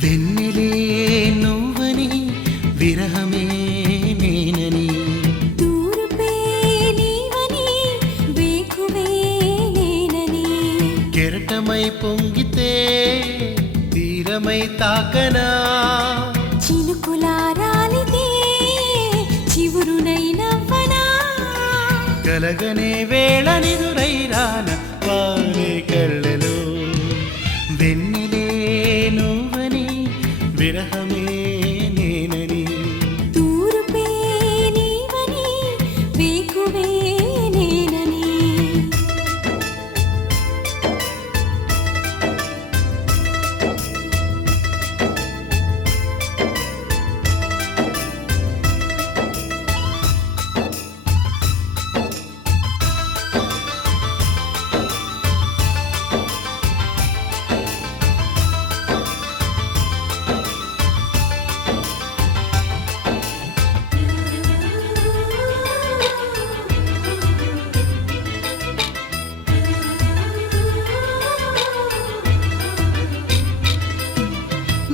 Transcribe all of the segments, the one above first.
వెన్నెలే నువ్వని విరహమే నేనని దూరపే నీవని వేకువే నేనని కెరటమై పొంగితే తీరమై తాకనా చినుకులారాలితే చివురునై నవ్వనా కలగనే వేళ నిదురై రాన వారే కళ్ళలో వెన్నెలే నువ్వని విరహమే నేనని దూరపే నీవని వేకువే నేనని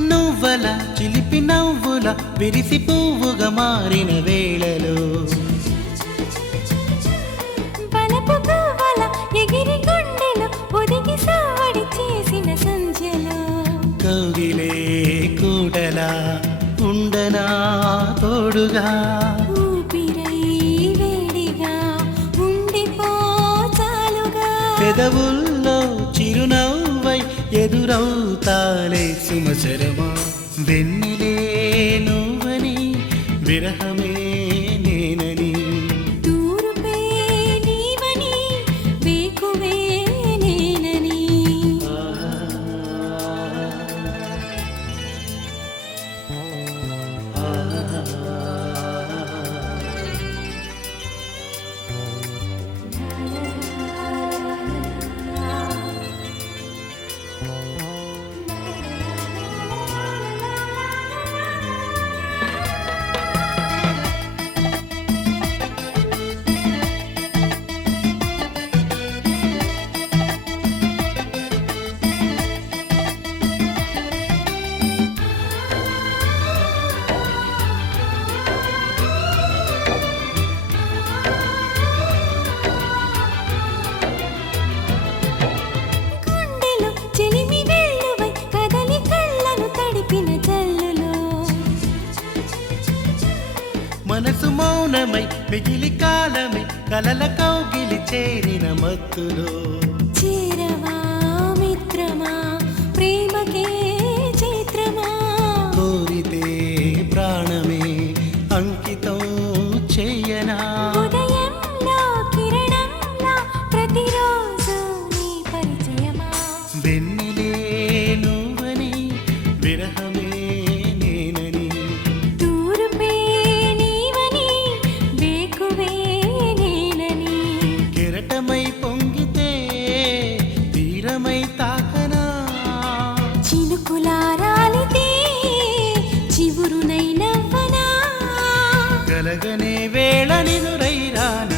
నువ్వల చిలిపి నవ్వుల విరిసి పువ్వుగా మారిన వేళలో వలపు పువ్వుల ఎగిరి గుండెలో ఒదిగి సావడి చేసిన సంధ్యలో కౌగిలే కూడలా ఉండనా తోడుగా ఊపిరై వేడిగా ఉండిపో చాలుగా పెదవుల్లో చిరునవ్వై ఎదురవుతాలే సుమచరమా వెన్నెలే నువ్వని విరహమే నేనని దూరపే నీవని వేకువే నేనని గుండెలో చెలిమి వెల్లువై కదలి కళ్ళను తడిపిన జల్లులో మనసు మౌనమై మిగిలి కాలమై కలల కౌగిలి చేరిన మత్తులో చేరవా మిత్రమా ప్రేమకే చైత్రమా కోరితే ప్రాణమే అంకితం చెయ్యనా ఉదయంలో కిరణంలా ప్రతిరోజు నీ పరిచయమా వెన్నెలే నువ్వని విరహమే నేనని దూరపే నీవని వేకువే నేనని కెరటమై పొంగితే తీరమై తాకనా చినుకులారాలితే చివురునై నవ్వనా కలగనే వేళ నిదురై రాన